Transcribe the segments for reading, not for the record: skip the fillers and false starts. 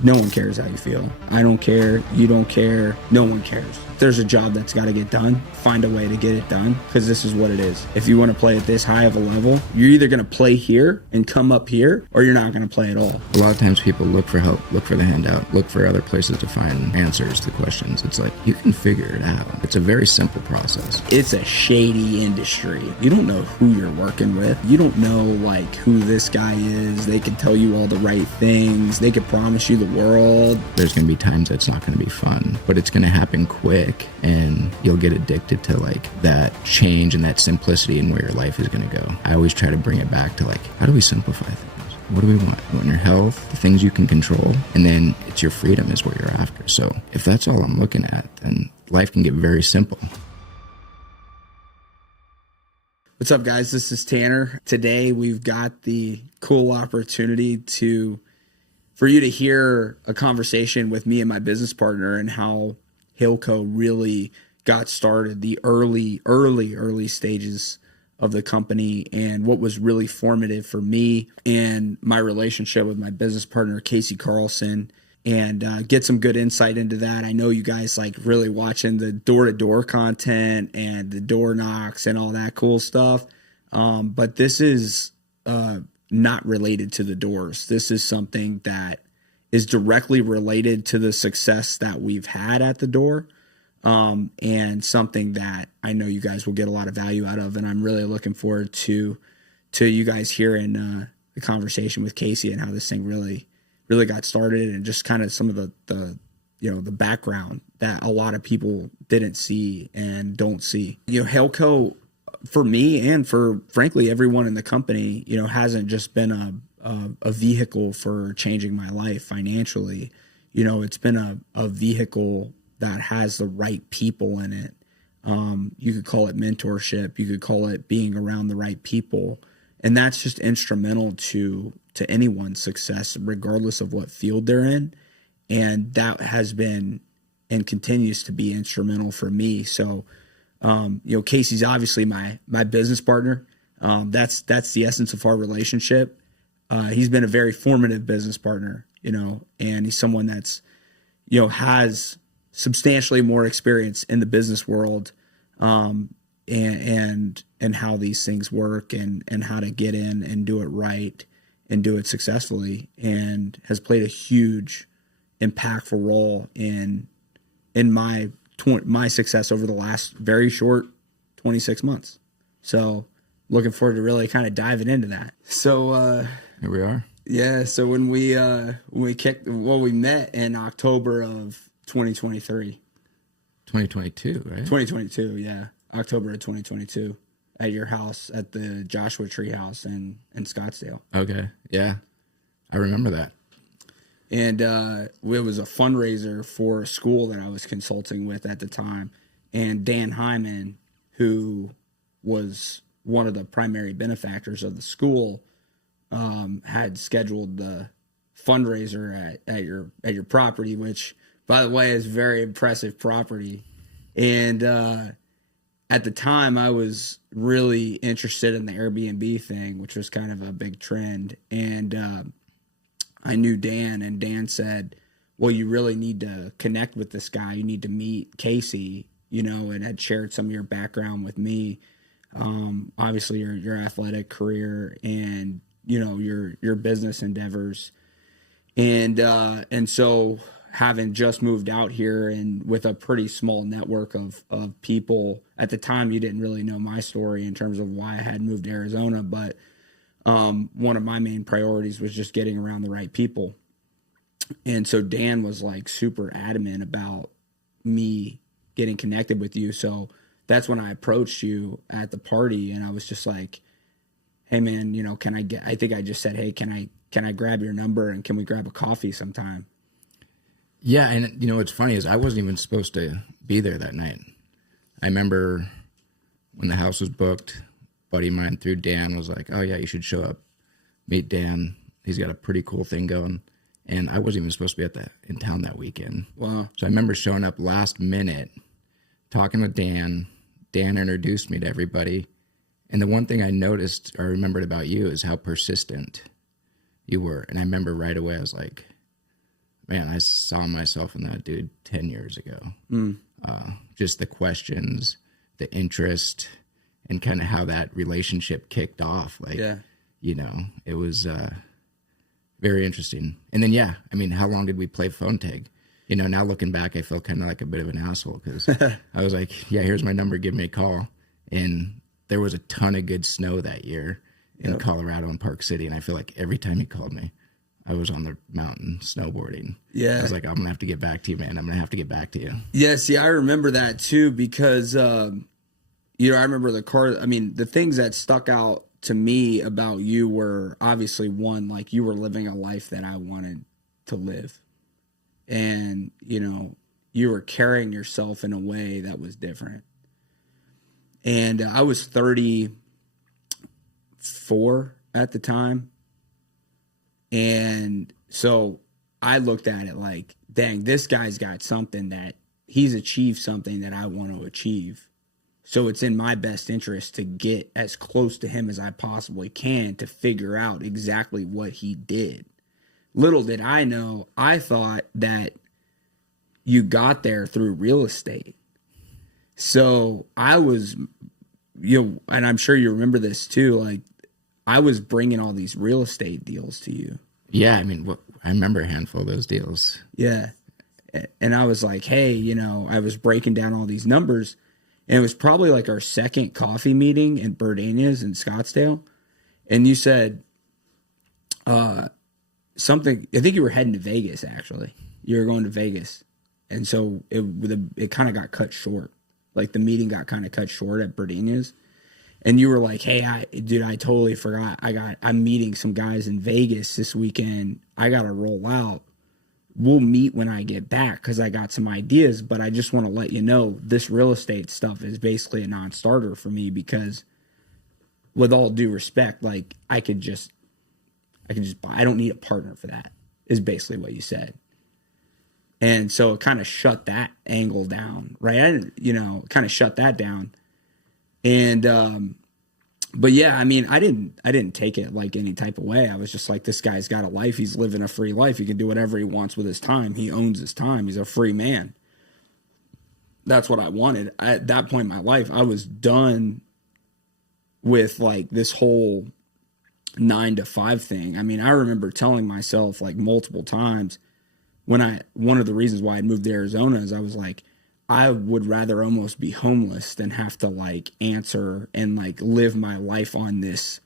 No one cares how you feel. I don't care. You don't care. No one cares. If there's a job that's got to get done, find a way to get it done, because this is what it is. If you want to play at this high of a level, you're either going to play here and come up here, or you're not going to play at all. A lot of times people look for help, look for the handout, look for other places to find answers to questions. It's like, you can figure it out. It's a very simple process. It's a shady industry. You don't know who you're working with. You don't know like who this guy is. They can tell you all the right things. They could promise you the world. There's going to be times that's not going to be fun, but it's going to happen quick, and you'll get addicted to like that change and that simplicity and where your life is going to go. I always try to bring it back to like, how do we simplify things? What do we want? We want your health, the things you can control, and then it's your freedom is what you're after. So if that's all I'm looking at, then life can get very simple. What's up, guys? This is Tanner. Today we've got the cool opportunity for you to hear a conversation with me and my business partner and how Hailco really got started, the early stages of the company, and what was really formative for me and my relationship with my business partner, Casey Carlson, and get some good insight into that. I know you guys like really watching the door-to-door content and the door knocks and all that cool stuff, but this is not related to the doors. This is something that is directly related to the success that we've had at the door, and something that I know you guys will get a lot of value out of. And I'm really looking forward to you guys hearing the conversation with Casey and how this thing really got started, and just kind of some of the background that a lot of people didn't see and don't see. Hailco, for me and for frankly everyone in the company, hasn't just been a vehicle for changing my life financially. It's been a vehicle that has the right people in it. You could call it mentorship. You could call it being around the right people. And that's just instrumental to anyone's success, regardless of what field they're in. And that has been and continues to be instrumental for me. So, Casey's obviously my business partner. That's the essence of our relationship. He's been a very formative business partner, and he's someone that's, has substantially more experience in the business world, and how these things work and how to get in and do it right and do it successfully, and has played a huge impactful role in my success over the last very short 26 months. So looking forward to really kind of diving into that. So Here we are. Yeah, so when we met in October of 2023. 2022, right? 2022, yeah. October of 2022 at your house at the Joshua Tree House in Scottsdale. Okay, yeah. I remember that. And it was a fundraiser for a school that I was consulting with at the time. And Dan Hyman, who was one of the primary benefactors of the school, had scheduled the fundraiser at your property, which, by the way, is very impressive property. And at the time, I was really interested in the Airbnb thing, which was kind of a big trend. And I knew Dan, and Dan said, well, you really need to connect with this guy. You need to meet Casey, and had shared some of your background with me. Obviously your athletic career and, your business endeavors. And so having just moved out here and with a pretty small network of people at the time, you didn't really know my story in terms of why I had moved to Arizona, but one of my main priorities was just getting around the right people. And so Dan was like super adamant about me getting connected with you. So that's when I approached you at the party, and I was just like, hey man, I think I just said, hey, can I grab your number and can we grab a coffee sometime? Yeah, and what's funny is I wasn't even supposed to be there that night. I remember when the house was booked, buddy of mine through Dan was like, oh yeah, you should show up, meet Dan. He's got a pretty cool thing going. And I wasn't even supposed to be in town that weekend. Wow. So I remember showing up last minute, talking with Dan. Dan introduced me to everybody. And the one thing I noticed or remembered about you is how persistent you were. And I remember right away, I was like, man, I saw myself in that dude 10 years ago. Just the questions, the interest, and kind of how that relationship kicked off. Like, you know, it was very interesting. And then, yeah, I mean, how long did we play phone tag? You know, now looking back, I feel kind of like a bit of an asshole because I was like, yeah, here's my number, give me a call. And there was a ton of good snow that year in Colorado and Park City. And I feel like every time he called me, I was on the mountain snowboarding. Yeah. I was like, I'm going to have to get back to you, man. I'm going to have to get back to you. Yeah, see, I remember that too because, you know, I remember the things that stuck out to me about you were obviously one, like you were living a life that I wanted to live. And, you know, you were carrying yourself in a way that was different. And I was 34 at the time. And so I looked at it like, dang, this guy's got something that he's achieved something that I want to achieve. So it's in my best interest to get as close to him as I possibly can to figure out exactly what he did. Little did I know, I thought that you got there through real estate. So I was, you know, and I'm sure you remember this too, like I was bringing all these real estate deals to you. Yeah, I mean, I remember a handful of those deals. Yeah. And I was like, hey, you know, I was breaking down all these numbers. And it was probably like our second coffee meeting in Burdania's in Scottsdale. And you said something, I think you were heading to Vegas, actually. You were going to Vegas. And so it kind of got cut short. Like the meeting got kind of cut short at Burdania's. And you were like, hey, I totally forgot. I'm meeting some guys in Vegas this weekend. I got to roll out. We'll meet when I get back because I got some ideas, but I just want to let you know this real estate stuff is basically a non-starter for me because with all due respect, like I could just buy, I don't need a partner for that is basically what you said. And so it kind of shut that angle down, right? I didn't, you know, kind of shut that down. And, but yeah, I mean, I didn't take it like any type of way. I was just like, this guy's got a life. He's living a free life. He can do whatever he wants with his time. He owns his time. He's a free man. That's what I wanted. At that point in my life, I was done with like this whole 9 to 5 thing. I mean, I remember telling myself like multiple times one of the reasons why I moved to Arizona is I was like, I would rather almost be homeless than have to like answer and like live my life on this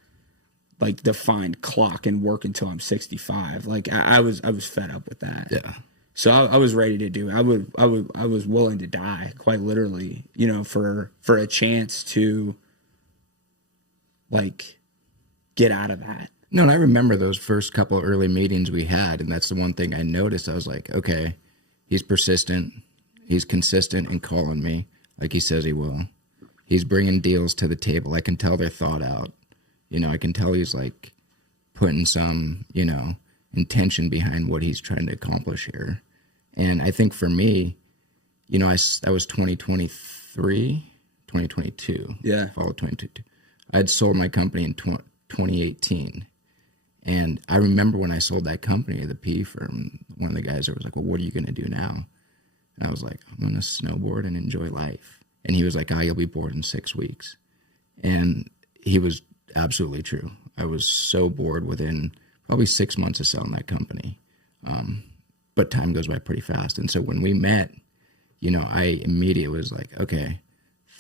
like defined clock and work until I'm 65. Like I was fed up with that. Yeah. So I was ready to do. I was willing to die, quite literally, you know, for a chance to like get out of that. No, and I remember those first couple of early meetings we had, and that's the one thing I noticed. I was like, okay, he's persistent. He's consistent in calling me like he says he will. He's bringing deals to the table. I can tell they're thought out. You know, I can tell he's like putting some, you know, intention behind what he's trying to accomplish here. And I think for me, you know, that was 2022. Yeah. Fall of 2022. I'd sold my company in 2018. And I remember when I sold that company, the PE firm, one of the guys there was like, well, what are you going to do now? And I was like, I'm going to snowboard and enjoy life. And he was like, you'll be bored in 6 weeks. And he was absolutely true. I was so bored within probably 6 months of selling that company. But time goes by pretty fast. And so when we met, you know, I immediately was like, okay,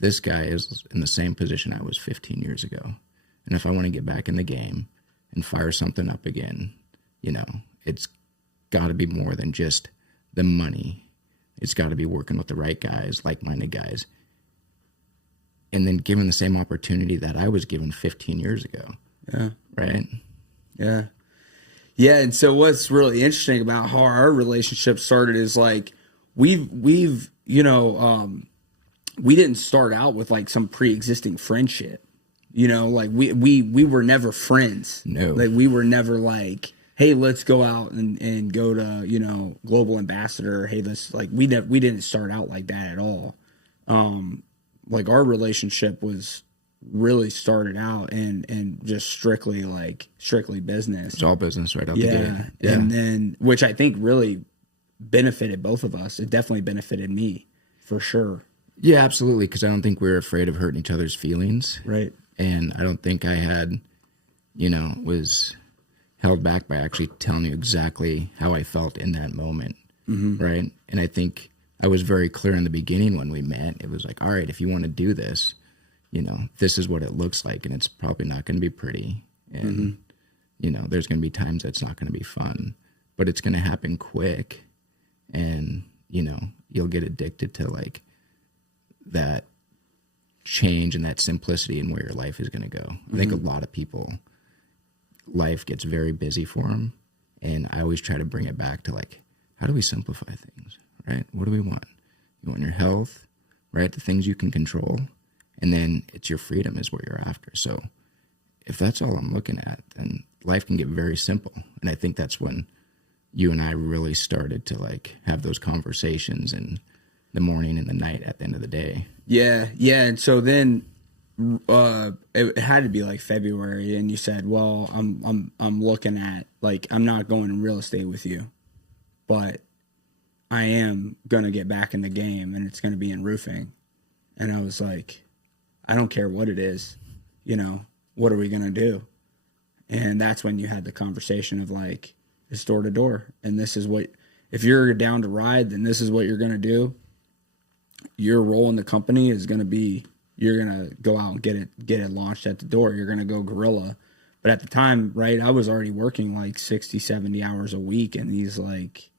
this guy is in the same position I was 15 years ago. And if I want to get back in the game and fire something up again, you know, it's got to be more than just the money. It's got to be working with the right guys, like-minded guys, and then given the same opportunity that I was given 15 years ago. Yeah. Right? Yeah. Yeah, and so what's really interesting about how our relationship started is like we've you know, we didn't start out with like some pre-existing friendship. You know, like we were never friends. No. Like we were never like, hey, let's go out and go to, you know, Global Ambassador. Hey, let's like we didn't start out like that at all. Like our relationship was really started out and just strictly business. It's all business right out the gate. Yeah. And then which I think really benefited both of us. It definitely benefited me for sure. Yeah, absolutely. Because I don't think we were afraid of hurting each other's feelings. Right. And I don't think I had, was held back by actually telling you exactly how I felt in that moment. Mm-hmm. Right. And I think I was very clear in the beginning when we met. It was like, all right, if you want to do this, this is what it looks like. And it's probably not going to be pretty. And, there's going to be times that's not going to be fun, but it's going to happen quick. And, you'll get addicted to like that change and that simplicity and where your life is going to go. I think a lot of people, life gets very busy for them. And I always try to bring it back to like, how do we simplify things, right? What do we want? You want your health, right? The things you can control. And then it's your freedom is what you're after. So if that's all I'm looking at, then life can get very simple. And I think that's when you and I really started to like have those conversations in the morning and the night at the end of the day. Yeah. Yeah. And so then it had to be like February, and you said, well, I'm looking at like, I'm not going in real estate with you, but I am going to get back in the game, and it's going to be in roofing. And I was like, I don't care what it is, what are we going to do? And that's when you had the conversation of like, it's door to door. And this is what, if you're down to ride, then this is what you're going to do. Your role in the company is going to be, you're going to go out and get it launched at the door. You're going to go guerrilla. But at the time, right, I was already working like 60, 70 hours a week. And these like,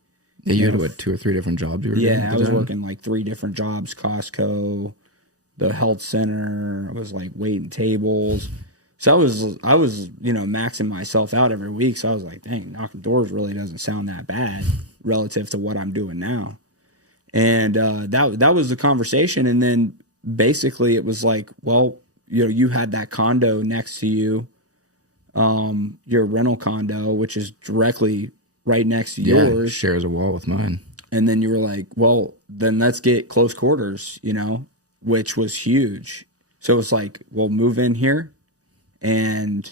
yeah, you had what, 2 or 3 different jobs you were doing? Yeah, I was working like 3 different jobs, Costco, the health center. I was like waiting tables. So I was, maxing myself out every week. So I was like, dang, knocking doors really doesn't sound that bad relative to what I'm doing now. And that was the conversation. And then basically it was like, well, you had that condo next to you, your rental condo, which is directly right next to yours. Shares a wall with mine. And then you were like, well, then let's get close quarters, which was huge. So it's like, well, move in here and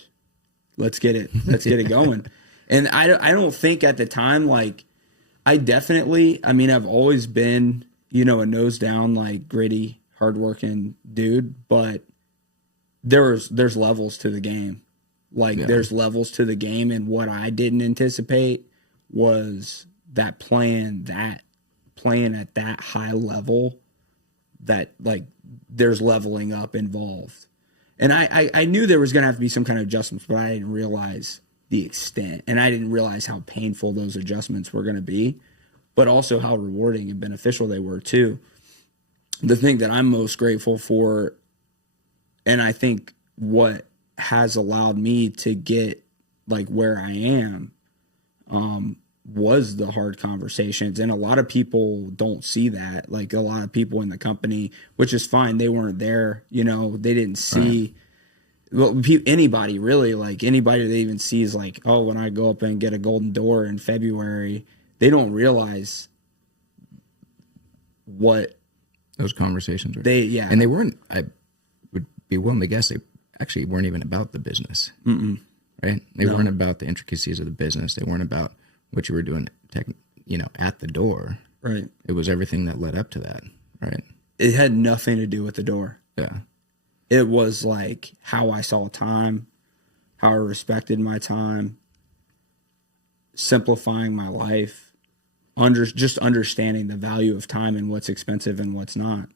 let's get it going. And I don't think at the time, like, I've always been, a nose down, like gritty, hardworking dude, but there's levels to the game. Like there's levels to the game. And what I didn't anticipate was that playing at that high level, that like there's leveling up involved. And I knew there was going to have to be some kind of adjustments, but I didn't realize the extent, and I didn't realize how painful those adjustments were going to be, but also how rewarding and beneficial they were too. The thing that I'm most grateful for, and I think what has allowed me to get like where I am, was the hard conversations. And a lot of people don't see that. Like a lot of people in the company, which is fine, they weren't there, they didn't see. Right. Well, anybody really, like anybody that even sees like, oh, when I go up and get a golden door in February, they don't realize what those conversations were. Yeah. And they weren't, I would be willing to guess, they actually weren't even about the business. Right? They weren't about the intricacies of the business. They weren't about what you were doing, at the door. Right. It was everything that led up to that. Right. It had nothing to do with the door. Yeah. It was like how I saw time, how I respected my time, simplifying my life, just understanding the value of time and what's expensive and what's not.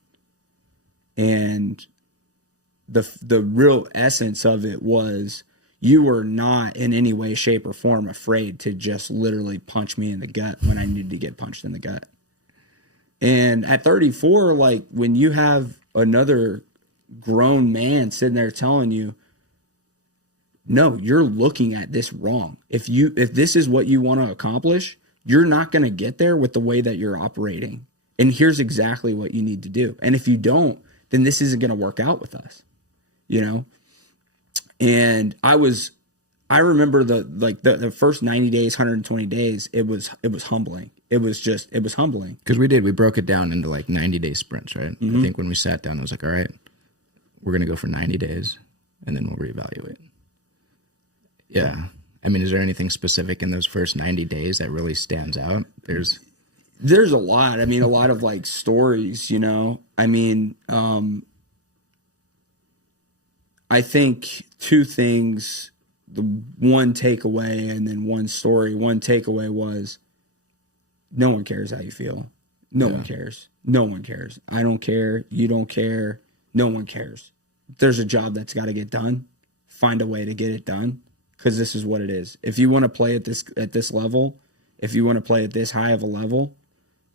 And the real essence of it was, you were not in any way, shape, or form afraid to just literally punch me in the gut when I needed to get punched in the gut. And at 34, like when you have another grown man sitting there telling you, no, you're looking at this wrong. If this is what you want to accomplish, you're not going to get there with the way that you're operating. And here's exactly what you need to do. And if you don't, then this isn't going to work out with us, And I remember the first 90 days, 120 days, it was humbling. It was humbling. Because we broke it down into like 90-day sprints, right? I think when we sat down, it was like, all right, we're going to go for 90 days and then we'll reevaluate. Yeah. I mean, is there anything specific in those first 90 days that really stands out? There's a lot. I mean, a lot of like stories, you know. I mean, I think two things, the one takeaway and then one story. One takeaway was no one cares how you feel. No one cares. No one cares. I don't care. You don't care. No one cares. There's a job that's got to get done. Find a way to get it done, because this is what it is. If you want to play at this level, if you want to play at this high of a level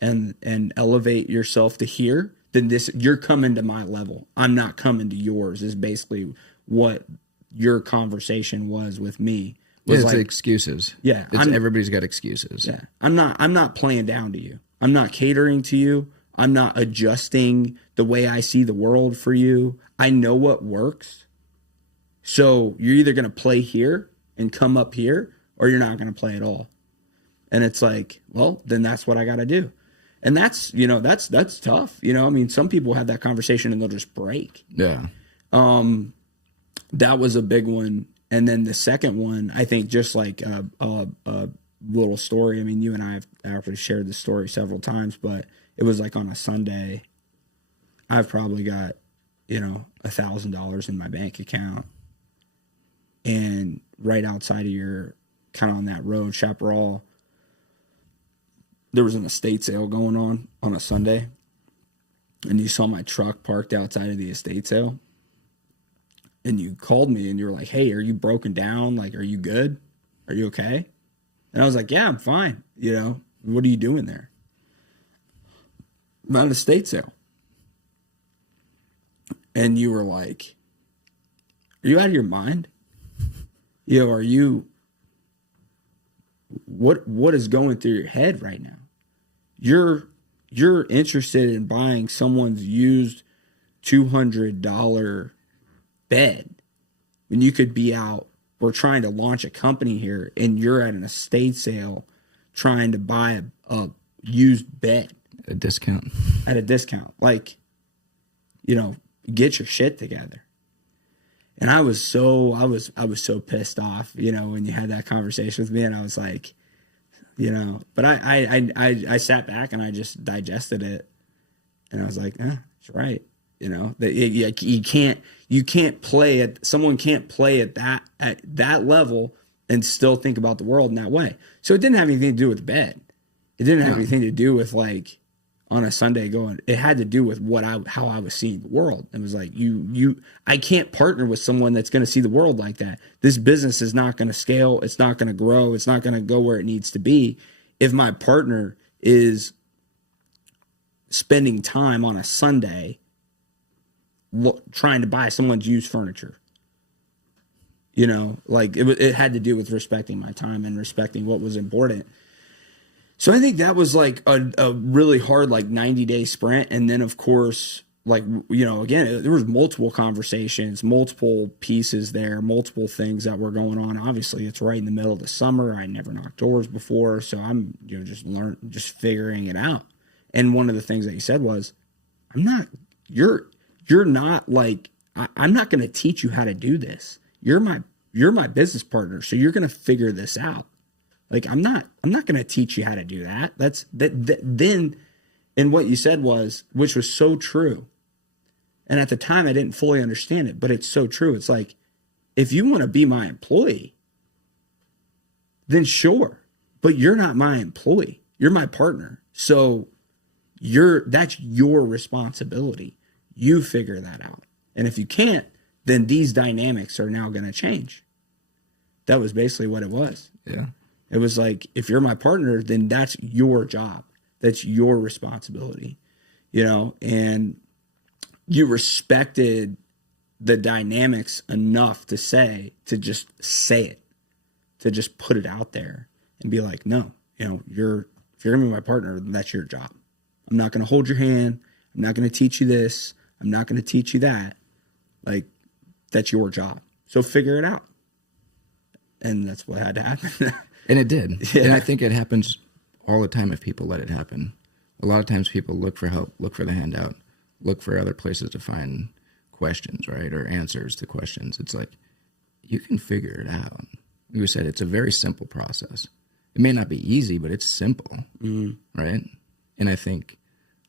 and elevate yourself to here, then you're coming to my level. I'm not coming to yours, is basically what your conversation was with me. It's like excuses. Yeah. Everybody's got excuses. Yeah. I'm not playing down to you. I'm not catering to you. I'm not adjusting the way I see the world for you. I know what works. So you're either going to play here and come up here, or you're not going to play at all. And it's like, well, then that's what I got to do. And that's, you know, that's tough. You know, I mean, some people have that conversation and they'll just break. Yeah. That was a big one. And then the second one, I think, just like a little story. I mean, you and I have actually shared this story several times, but it was like on a Sunday. I've probably got, you know, $1,000 in my bank account. And right outside of your, kind of on that road, Chaparral, there was an estate sale going on a Sunday. And you saw my truck parked outside of the estate sale. And you called me and you were like, hey, are you broken down? Like, are you good? Are you okay? And I was like, yeah, I'm fine. You know, what are you doing there? I'm at an estate sale. And you were like, are you out of your mind? You know, are you, what is going through your head right now? You're interested in buying someone's used $200 bed when you could be out. We're trying to launch a company here, and you're at an estate sale trying to buy a used bed At a discount. Like, you know, get your shit together. And I was so pissed off, you know, when you had that conversation with me, and I was like, you know, but I sat back and I just digested it, and I was like, it's right. You know, that you can't play at, someone can't play at that level and still think about the world in that way. So it didn't have anything to do with the bed. It didn't have anything to do with like on a Sunday going. It had to do with how I was seeing the world. It was like I can't partner with someone that's going to see the world like that. This business is not going to scale. It's not going to grow. It's not going to go where it needs to be if my partner is spending time on a Sunday trying to buy someone's used furniture. You know, like it had to do with respecting my time and respecting what was important. So I think that was like a really hard, like 90-day sprint. And then of course, like, you know, again, there was multiple conversations, multiple pieces there, multiple things that were going on. Obviously it's right in the middle of the summer. I never knocked doors before. So I'm, you know, just figuring it out. And one of the things that you said was, you're not like, I'm not going to teach you how to do this. You're my business partner. So you're going to figure this out. Like, I'm not going to teach you how to do that. Then, and what you said was, which was so true. And at the time I didn't fully understand it, but it's so true. It's like, if you want to be my employee, then sure, but you're not my employee. You're my partner. So that's your responsibility. You figure that out. And if you can't, then these dynamics are now going to change. That was basically what it was. Yeah. It was like, if you're my partner, then that's your job. That's your responsibility, you know, and you respected the dynamics enough to just say it, to just put it out there and be like, no, you know, if you're going to be my partner, then that's your job. I'm not going to hold your hand. I'm not going to teach you this. I'm not going to teach you that. Like, that's your job. So figure it out. And that's what had to happen. And it did. Yeah. And I think it happens all the time if people let it happen. A lot of times people look for help, look for the handout, look for other places to find questions, right? Or answers to questions. It's like, you can figure it out. Like we said, it's a very simple process. It may not be easy, but it's simple, right? And I think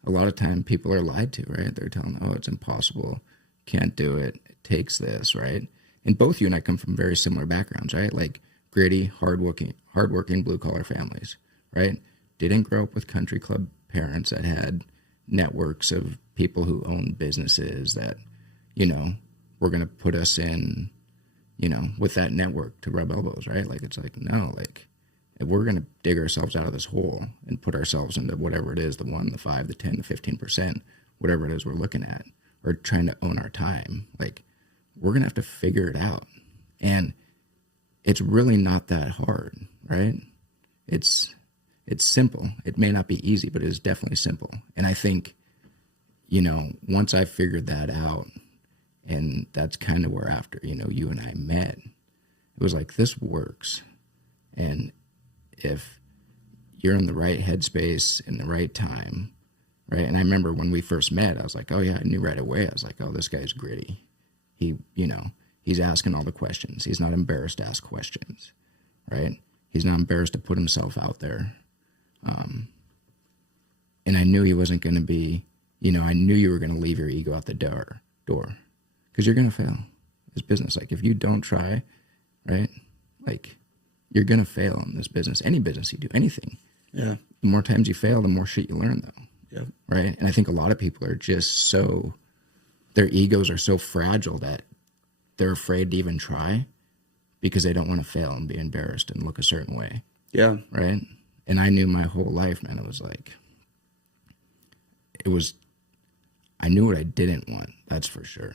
a lot of time people are lied to, right? They're telling, oh, it's impossible, can't do it, it takes this, right? And both you and I come from very similar backgrounds, right? Like gritty, hardworking blue collar families, right? Didn't grow up with country club parents that had networks of people who own businesses that, you know, were going to put us in, you know, with that network to rub elbows, right? Like, it's like, no, like, if we're going to dig ourselves out of this hole and put ourselves into whatever it is, the 1, the 5, the 10, the 15%, whatever it is we're looking at, or trying to own our time, like, we're going to have to figure it out. And it's really not that hard, right? It's simple. It may not be easy, but it is definitely simple. And I think, you know, once I figured that out, and that's kind of where after, you know, you and I met, it was like, this works. And if you're in the right headspace in the right time, right? And I remember when we first met, I was like, oh yeah, I knew right away. I was like, oh, this guy's gritty. He, you know, he's asking all the questions. He's not embarrassed to ask questions, right? He's not embarrassed to put himself out there. And I knew he wasn't going to be, you know, I knew you were going to leave your ego at the door, because you're going to fail. It's business. Like, if you don't try, right, like, you're going to fail in this business, any business you do, anything. Yeah. The more times you fail, the more shit you learn, though. Yeah. Right. And I think a lot of people are just so, their egos are so fragile that they're afraid to even try because they don't want to fail and be embarrassed and look a certain way. Yeah. Right. And I knew my whole life, man, I knew what I didn't want. That's for sure.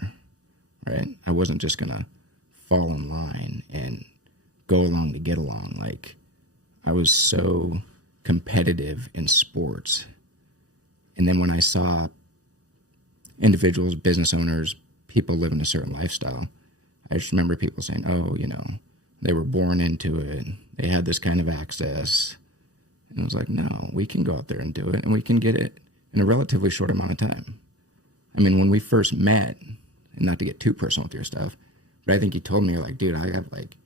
Right. I wasn't just going to fall in line and go along to get along. Like, I was so competitive in sports. And then when I saw individuals, business owners, people living a certain lifestyle, I just remember people saying, oh, you know, they were born into it. They had this kind of access. And I was like, no, we can go out there and do it, and we can get it in a relatively short amount of time. I mean, when we first met, and not to get too personal with your stuff, but I think you told me, you're like, dude, I have like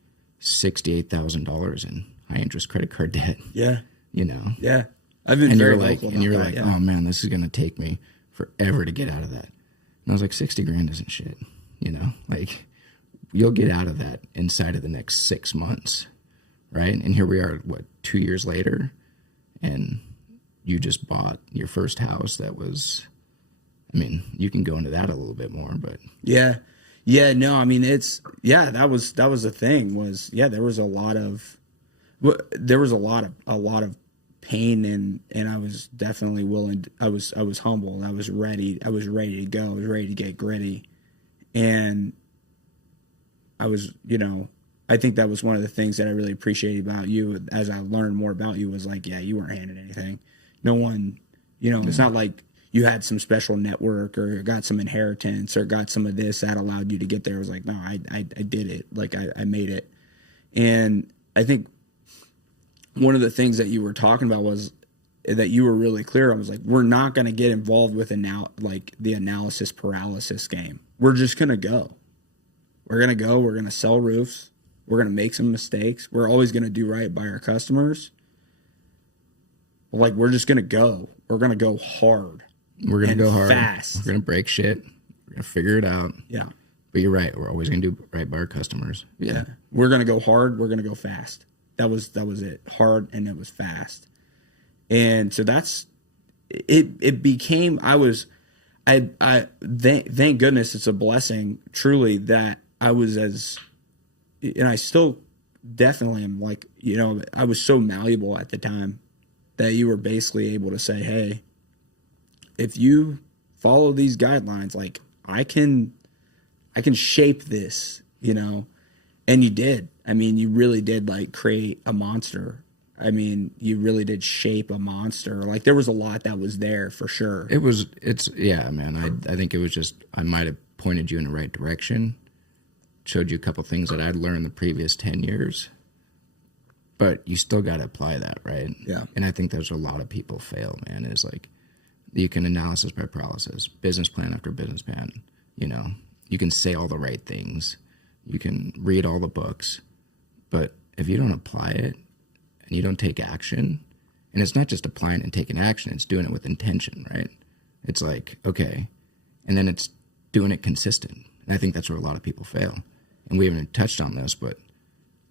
$68,000 in high interest credit card debt. Yeah. You know? Yeah. I've been very vocal about and you're that, like, yeah. oh man, this is going to take me forever to get out of that. And I was like, 60 grand isn't shit. You know, like, you'll get out of that inside of the next 6 months. Right. And here we are, 2 years later, and you just bought your first house. That was, I mean, you can go into that a little bit more, but yeah. No, I mean, that was the thing was, there was a lot of pain, and I was definitely willing. I was humble. I was ready to go. I was ready to get gritty. And I was, you know, I think that was one of the things that I really appreciated about you as I learned more about you was like, you weren't handed anything. No one, you know, it's not like you had some special network or got some inheritance or got some of this that allowed you to get there. It was like, no, I did it. Like, I made it. And I think one of the things that you were talking about was that you were really clear. I was like, we're not going to get involved with the analysis paralysis game. We're just going to go. We're going to go. We're going to sell roofs. We're going to make some mistakes. We're always going to do right by our customers. Like, we're just going to go. We're going to go hard. we're going to go hard. Fast. We're going to break shit. We're going to figure it out. Yeah. But you're right. We're always going to do right by our customers. Yeah. We're going to go hard. We're going to go fast. That was it. Hard, and it was fast. And so that's it became, thank goodness it's a blessing truly that I was and I still definitely am, like, you know, I was so malleable at the time that you were basically able to say, hey, if you follow these guidelines, like, I can shape this, you know. And you did. I mean, you really did, like, create a monster. I mean, you really did shape a monster. Like, there was a lot that was there for sure. Yeah, man. I think it was just, I might have pointed you in the right direction, showed you a couple things that I'd learned the previous 10 years, but you still got to apply that, right? Yeah. And I think there's a lot of people fail, man. It's like, you can analysis by paralysis, business plan after business plan, you know, you can say all the right things, you can read all the books, but if you don't apply it and you don't take action, And it's not just applying and taking action, it's doing it with intention, right? It's like, okay. And then it's doing it consistent. And I think that's where a lot of people fail. And we haven't touched on this, but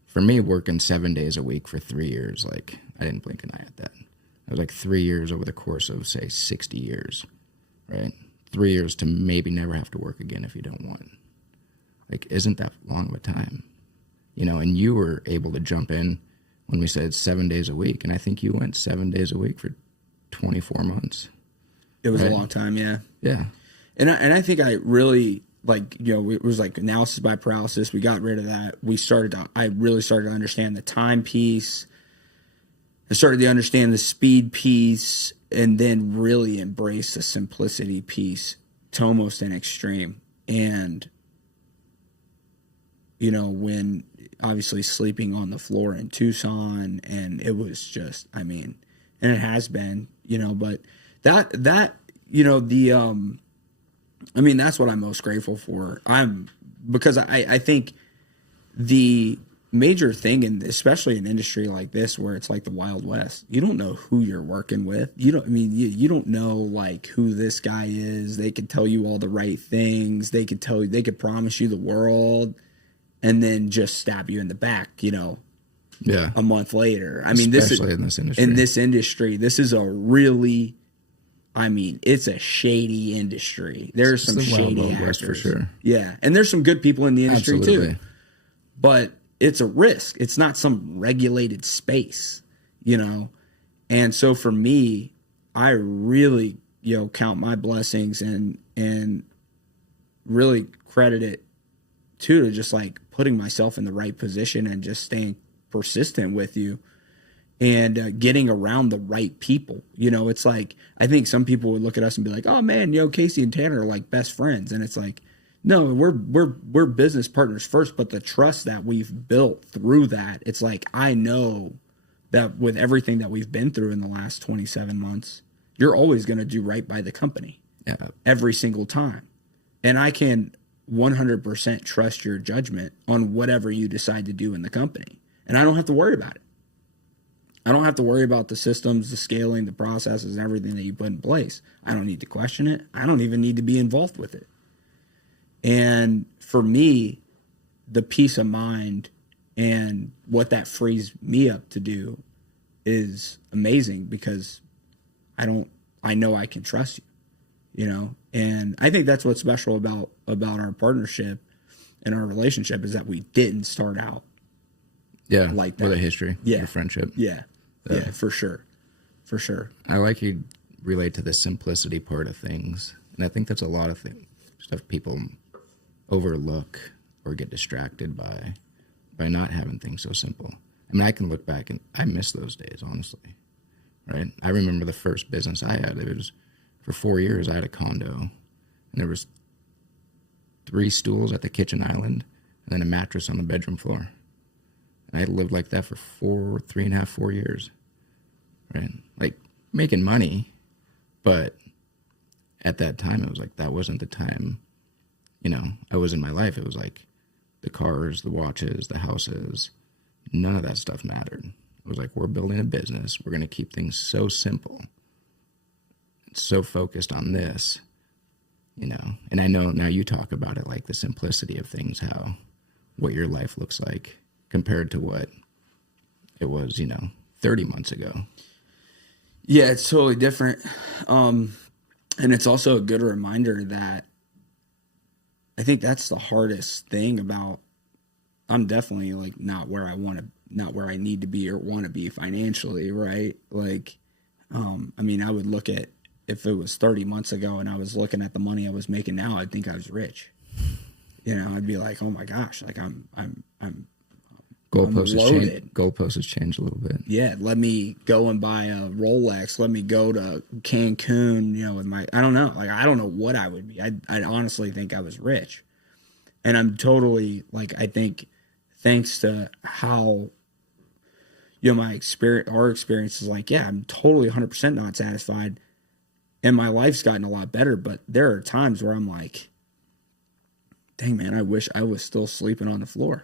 for me, working 7 days a week for 3 years, like, I didn't blink an eye at that. It was like 3 years over the course of, say, 60 years, right? 3 years to maybe never have to work again if you don't want. Like, isn't that long of a time? You know, and you were able to jump in when we said 7 days a week. And I think you went 7 days a week for 24 months. It was right? a long time, yeah. Yeah. And I think I really, like, you know, it was like analysis by paralysis. We got rid of that. I really started to understand the time piece. I started to understand the speed piece, and then really embrace the simplicity piece to almost an extreme. And, you know, when obviously sleeping on the floor in Tucson, and it was just, I mean, and it has been, you know, but that, you know, I mean, that's what I'm most grateful for. Because I think the major thing, especially in an industry like this, where it's like the Wild West, you don't know who you're working with. You don't know like who this guy is. They could tell you all the right things. They could promise you the world, and then just stab you in the back, you know, Yeah. a month later. I Especially mean, this is in this industry. this is a really, I mean, it's a shady industry. There's some the Wild shady Wild actors. West for sure. Yeah. And there's some good people in the industry Absolutely. too. But it's a risk. It's not some regulated space, you know? And so for me, I really, you know, count my blessings and really credit it too, to just like putting myself in the right position and just staying persistent with you, and getting around the right people. You know, it's like, I think some people would look at us and be like, oh man, you know, Casey and Tanner are like best friends. And it's like, no, we're business partners first, but the trust that we've built through that, it's like, I know that with everything that we've been through in the last 27 months, you're always going to do right by the company. Yeah. Every single time. And I can 100% trust your judgment on whatever you decide to do in the company. And I don't have to worry about it. I don't have to worry about the systems, the scaling, the processes, and everything that you put in place. I don't need to question it. I don't even need to be involved with it. And for me, the peace of mind and what that frees me up to do is amazing, because I know I can trust you, you know? And I think that's what's special about our partnership and our relationship, is that we didn't start out like that. With a history. Yeah. A friendship. Yeah. Yeah, for sure. For sure. I like you relate to the simplicity part of things. And I think that's a lot of stuff people overlook or get distracted by not having things so simple. I mean, I can look back and I miss those days, honestly. Right? I remember the first business I had. It was for 4 years. I had a condo, and there was 3 stools at the kitchen island, and then a mattress on the bedroom floor. And I lived like that for 4 years, right? Like, making money, but at that time, it was like, that wasn't the time, you know, I was in my life. It was like the cars, the watches, the houses, none of that stuff mattered. It was like, we're building a business. We're going to keep things so simple, so focused on this, you know. And I know now you talk about it, like the simplicity of things, what your life looks like compared to what it was, you know, 30 months ago. Yeah, it's totally different. And it's also a good reminder that I think that's the hardest thing about, I'm definitely like not where I need to be or want to be financially, right? Like, I mean, I would look at, if it was 30 months ago and I was looking at the money I was making now, I'd think I was rich. You know, I'd be like, oh my gosh, like I'm Goalposts has changed a little bit. Yeah, let me go and buy a Rolex. Let me go to Cancun, you know, with I don't know. Like, I don't know what I would be. I'd honestly think I was rich. And I'm totally, like, I think thanks to how, you know, our experience is like, yeah, I'm totally 100% not satisfied. And my life's gotten a lot better. But there are times where I'm like, dang, man, I wish I was still sleeping on the floor.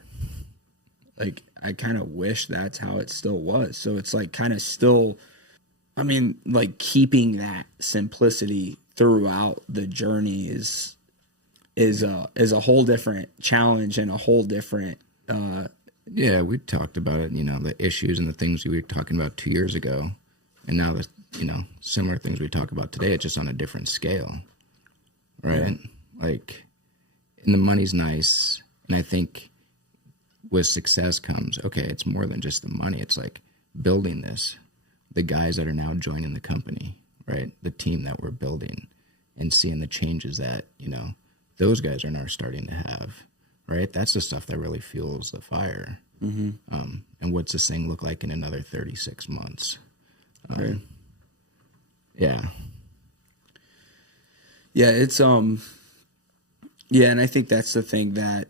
Like, I kind of wish that's how it still was. So it's like kind of still I mean, like keeping that simplicity throughout the journey is a whole different challenge and a whole different Yeah, we talked about it, the issues and the things we were talking about 2 years ago. And now the, similar things we talk about today, it's just on a different scale. Right? Like, and the money's nice. And I think with success comes, okay, it's more than just the money. It's like building this, the guys that are now joining the company, right? The team that we're building, and seeing the changes that, those guys are now starting to have, right? That's the stuff that really fuels the fire. Mm-hmm. And what's this thing look like in another 36 months? Right. Yeah. Yeah, it's yeah, and I think that's the thing that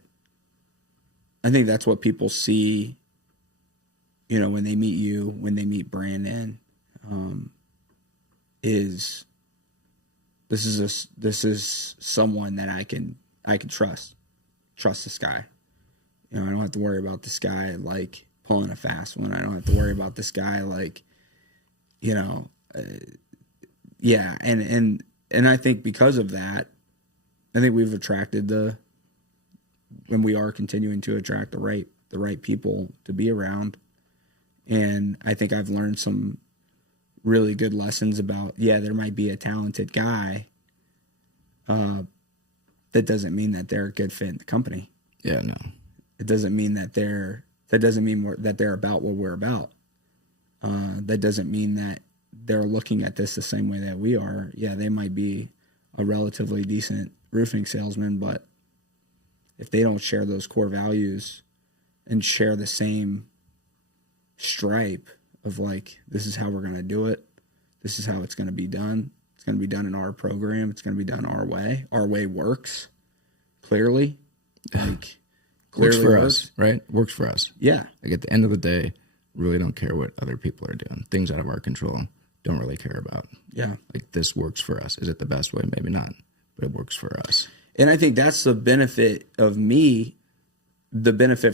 I think that's what people see, when they meet you, when they meet Brandon, is this is someone that I can trust this guy. I don't have to worry about this guy like pulling a fast one. I don't have to worry about this guy like, yeah, and I think because of that, I think we've attracted and we are continuing to attract the right people to be around. And I think I've learned some really good lessons about, there might be a talented guy. That doesn't mean that they're a good fit in the company. Yeah, no. It doesn't mean that they're about what we're about. That doesn't mean that they're looking at this the same way that we are. Yeah, they might be a relatively decent roofing salesman, but if they don't share those core values and share the same stripe of like, this is how we're going to do it, this is how it's going to be done, it's going to be done in our program, it's going to be done our way works, clearly. Like, works for us, right? Works for us. Yeah. Like at the end of the day, really don't care what other people are doing. Things out of our control, don't really care about. Yeah. Like, this works for us. Is it the best way? Maybe not, but it works for us. And I think that's the benefit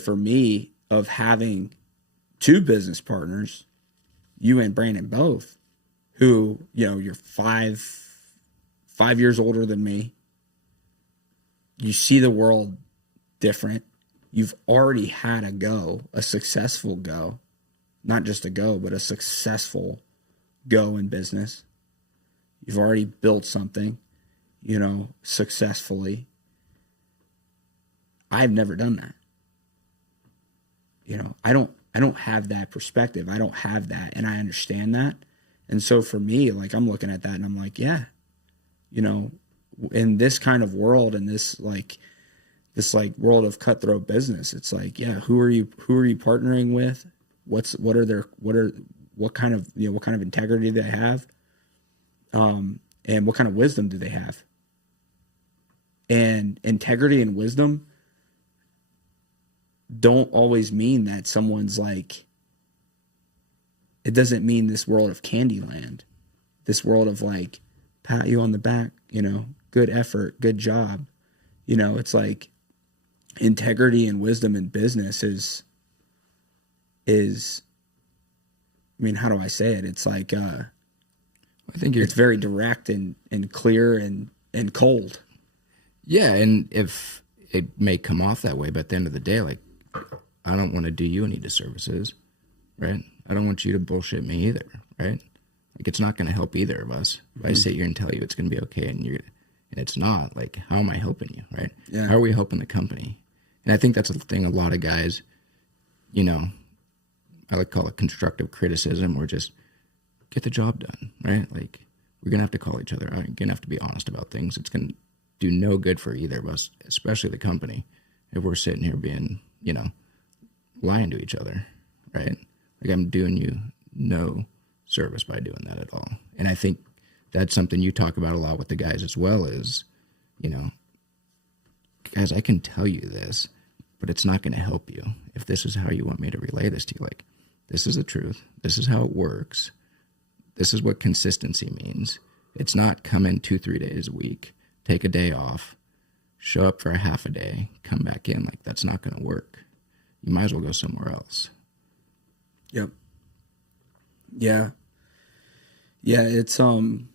for me of having two business partners, you and Brandon both, who, you're 5 years older than me. You see the world different. You've already had a successful go, not just a go, but a successful go in business. You've already built something, successfully. I've never done that. I don't have that perspective. I don't have that, and I understand that. And so for me, like, I'm looking at that and I'm like, yeah, in this kind of world, in this world of cutthroat business, it's like, yeah, who are you partnering with? What kind of integrity do they have? And what kind of wisdom do they have? And integrity and wisdom don't always mean that someone's like, it doesn't mean this world of Candyland, this world of like, pat you on the back, good effort, good job. It's like integrity and wisdom in business is, I mean, how do I say it? It's like, I think it's very direct and clear and cold. Yeah. And if it may come off that way, but at the end of the day, like, I don't want to do you any disservices, right? I don't want you to bullshit me either, right? Like, it's not going to help either of us. If I sit here and tell you it's going to be okay and it's not, like, how am I helping you, right? Yeah. How are we helping the company? And I think that's the thing a lot of guys, I like to call it constructive criticism, or just get the job done, right? Like, we're going to have to call each other out. You're going to have to be honest about things. It's going to do no good for either of us, especially the company, if we're sitting here being, lying to each other, right? Like, I'm doing you no service by doing that at all. And I think that's something you talk about a lot with the guys as well, is, guys, I can tell you this, but it's not going to help you. If this is how you want me to relay this to you, like, this is the truth. This is how it works. This is what consistency means. It's not come in 2-3 days a week, take a day off, show up for a half a day, come back in. Like, that's not going to work. You might as well go somewhere else. Yep. Yeah. Yeah, it's and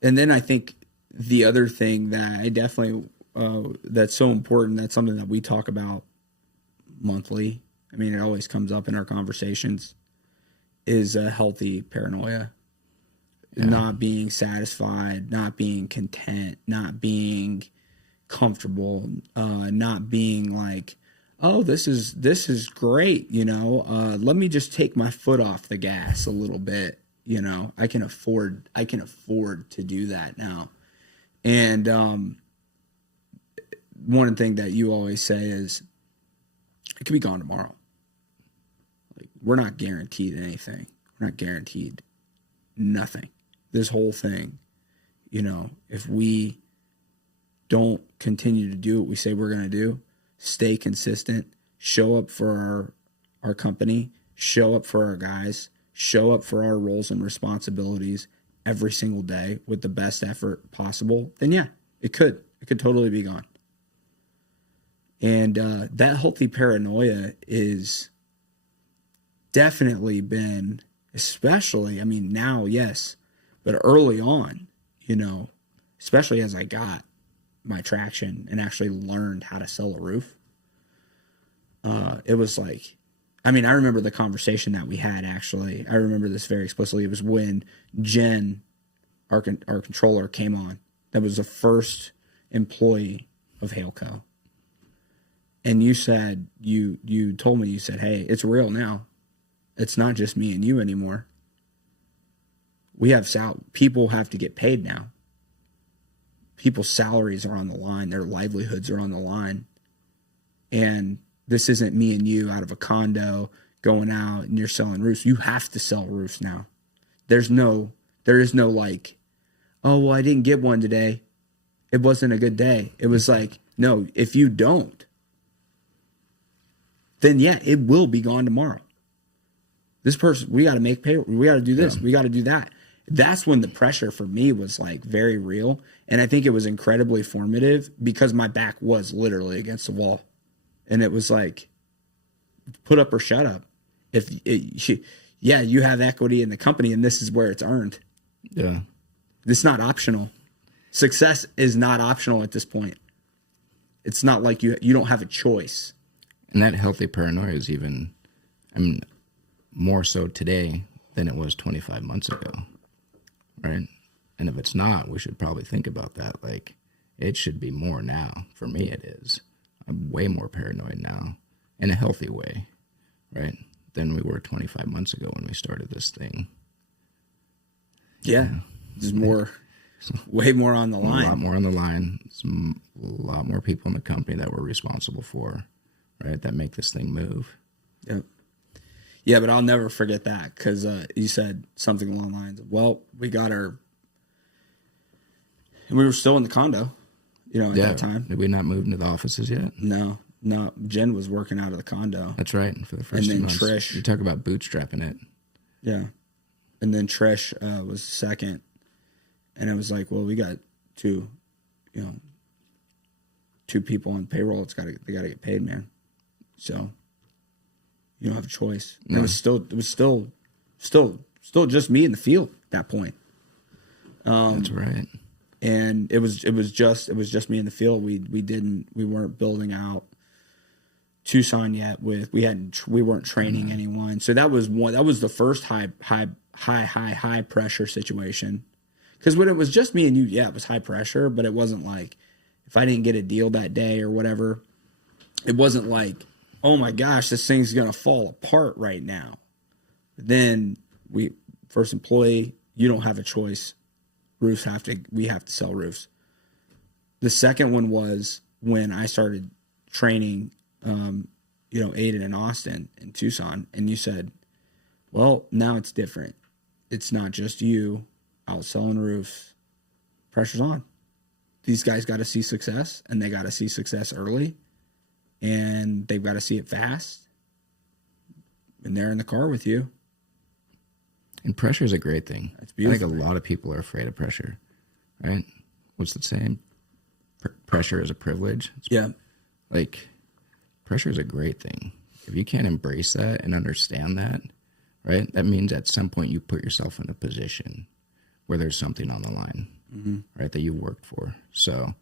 then I think the other thing that I definitely that's so important, that's something that we talk about monthly. I mean, it always comes up in our conversations, is a healthy paranoia. Yeah. Not being satisfied, not being content, not being comfortable, not being like, oh, this is great, you know. Let me just take my foot off the gas a little bit, you know. I can afford to do that now. And one thing that you always say is, it could be gone tomorrow. Like, we're not guaranteed anything. We're not guaranteed nothing. This whole thing, you know, if we don't continue to do what we say we're going to do, stay consistent, show up for our company, show up for our guys, show up for our roles and responsibilities every single day with the best effort possible, then yeah, it could totally be gone. And that healthy paranoia is definitely been, especially, I mean, now, yes, but early on, you know, especially as I got my traction and actually learned how to sell a roof, it was like, I mean, I remember the conversation that we had, actually. I remember this very explicitly. It was when Jen, our controller, came on. That was the first employee of Hailco. And you said, you told me, you said, hey, it's real now. It's not just me and you anymore. We have people have to get paid now. People's salaries are on the line. Their livelihoods are on the line. And this isn't me and you out of a condo going out and you're selling roofs. You have to sell roofs now. There is no like, oh, well, I didn't get one today. It wasn't a good day. It was like, no, if you don't, then yeah, it will be gone tomorrow. This person, we got to make pay. We got to do this. Yeah. We got to do that. That's when the pressure for me was like very real. And I think it was incredibly formative because my back was literally against the wall. And it was like, put up or shut up. You have equity in the company and this is where it's earned. Yeah. It's not optional. Success is not optional at this point. It's not like you don't have a choice. And that healthy paranoia is even, I mean, more so today than it was 25 months ago. Right? And if it's not, we should probably think about that. Like, it should be more now. For me, it is. I'm way more paranoid now in a healthy way, right? Than we were 25 months ago when we started this thing. Yeah. There's way more on the line. A lot more on the line. There's a lot more people in the company that we're responsible for, right? That make this thing move. Yep. Yeah, but I'll never forget that because you said something along the lines of, well, we got and we were still in the condo, you know, at that time. Did we not move into the offices yet? No. Jen was working out of the condo. That's right. For the first 2 months. Trish. You talk about bootstrapping it. Yeah. And then Trish was second. And it was like, well, we got two people on payroll. They got to get paid, man. So you don't have a choice. No. It was still just me in the field at that point. That's right. And it was just me in the field. We weren't building out Tucson yet. We weren't training anyone. So that was the first high pressure situation. Because when it was just me and you, yeah, it was high pressure, but it wasn't like if I didn't get a deal that day or whatever, it wasn't like, oh my gosh, this thing's going to fall apart right now. Then first employee, you don't have a choice. We have to sell roofs. The second one was when I started training, Aiden and Austin in Tucson. And you said, well, now it's different. It's not just you out selling roofs. Pressure's on. These guys got to see success, and they got to see success early, and they've got to see it fast. And they're in the car with you. And pressure is a great thing. It's beautiful. I think a lot of people are afraid of pressure, right? What's the saying? Pressure is a privilege. Yeah. Like, pressure is a great thing. If you can't embrace that and understand that, right? That means at some point you put yourself in a position where there's something on the line, right, that you worked for. So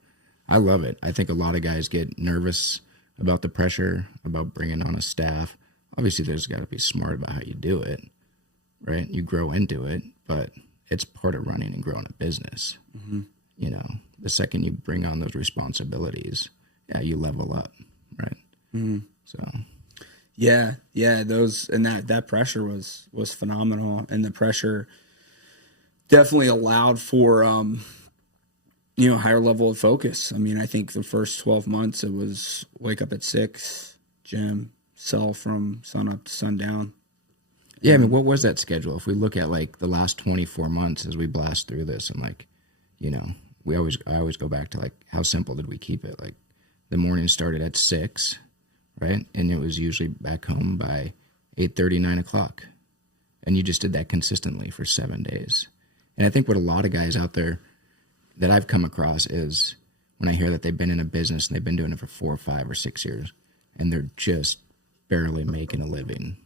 I love it. I think a lot of guys get nervous about the pressure, about bringing on a staff. Obviously, there's got to be smart about how you do it, right? You grow into it, but it's part of running and growing a business. You know, the second you bring on those responsibilities, yeah, you level up, right? So, yeah, those and that pressure was phenomenal, and the pressure definitely allowed for higher level of focus. I mean, I think the first 12 months it was wake up at 6, gym, sell from sun up to sundown. Yeah, I mean, what was that schedule? If we look at like the last 24 months as we blast through this, and like, you know, I always go back to like, how simple did we keep it? Like, the morning started at 6, right? And it was usually back home by 8:30, 9 o'clock. And you just did that consistently for 7 days. And I think what a lot of guys out there that I've come across is when I hear that they've been in a business and they've been doing it for 4 or 5 or 6 years, and they're just barely making a living.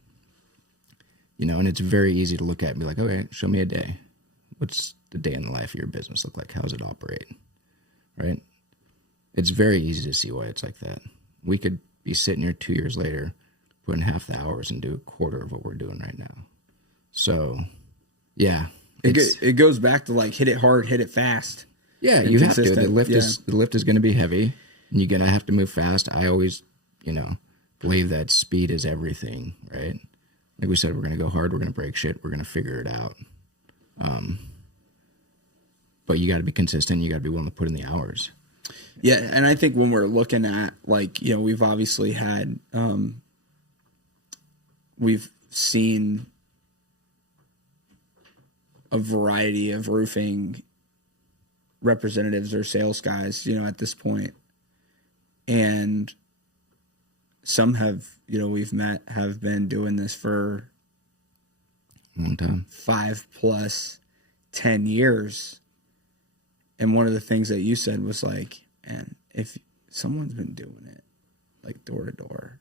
You know, and it's very easy to look at and be like, okay, show me a day. What's the day in the life of your business look like? How does it operate? Right? It's very easy to see why it's like that. We could be sitting here 2 years later, put in half the hours and do a quarter of what we're doing right now. So, yeah. It goes back to like hit it hard, hit it fast. Yeah, you have to. The lift is going to be heavy, and you're going to have to move fast. I always, believe that speed is everything, right? Like we said, we're going to go hard, we're going to break shit, we're going to figure it out. But you got to be consistent, you got to be willing to put in the hours. Yeah, and I think when we're looking at, like, we've obviously had, we've seen a variety of roofing representatives or sales guys, at this point. And some have, we've met, have been doing this for a long time, 5+ 10 years. And one of the things that you said was like, man, if someone's been doing it like door to door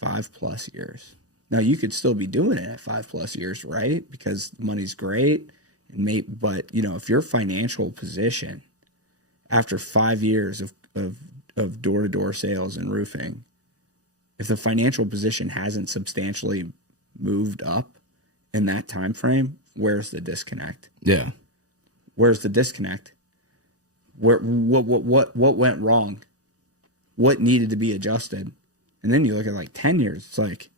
5+ years, now you could still be doing it at 5+ years, right? Because money's great, but if your financial position after 5 years of door to door sales and roofing, if the financial position hasn't substantially moved up in that time frame, where's the disconnect? Yeah. Where's the disconnect? What went wrong? What needed to be adjusted? And then you look at like 10 years, it's like,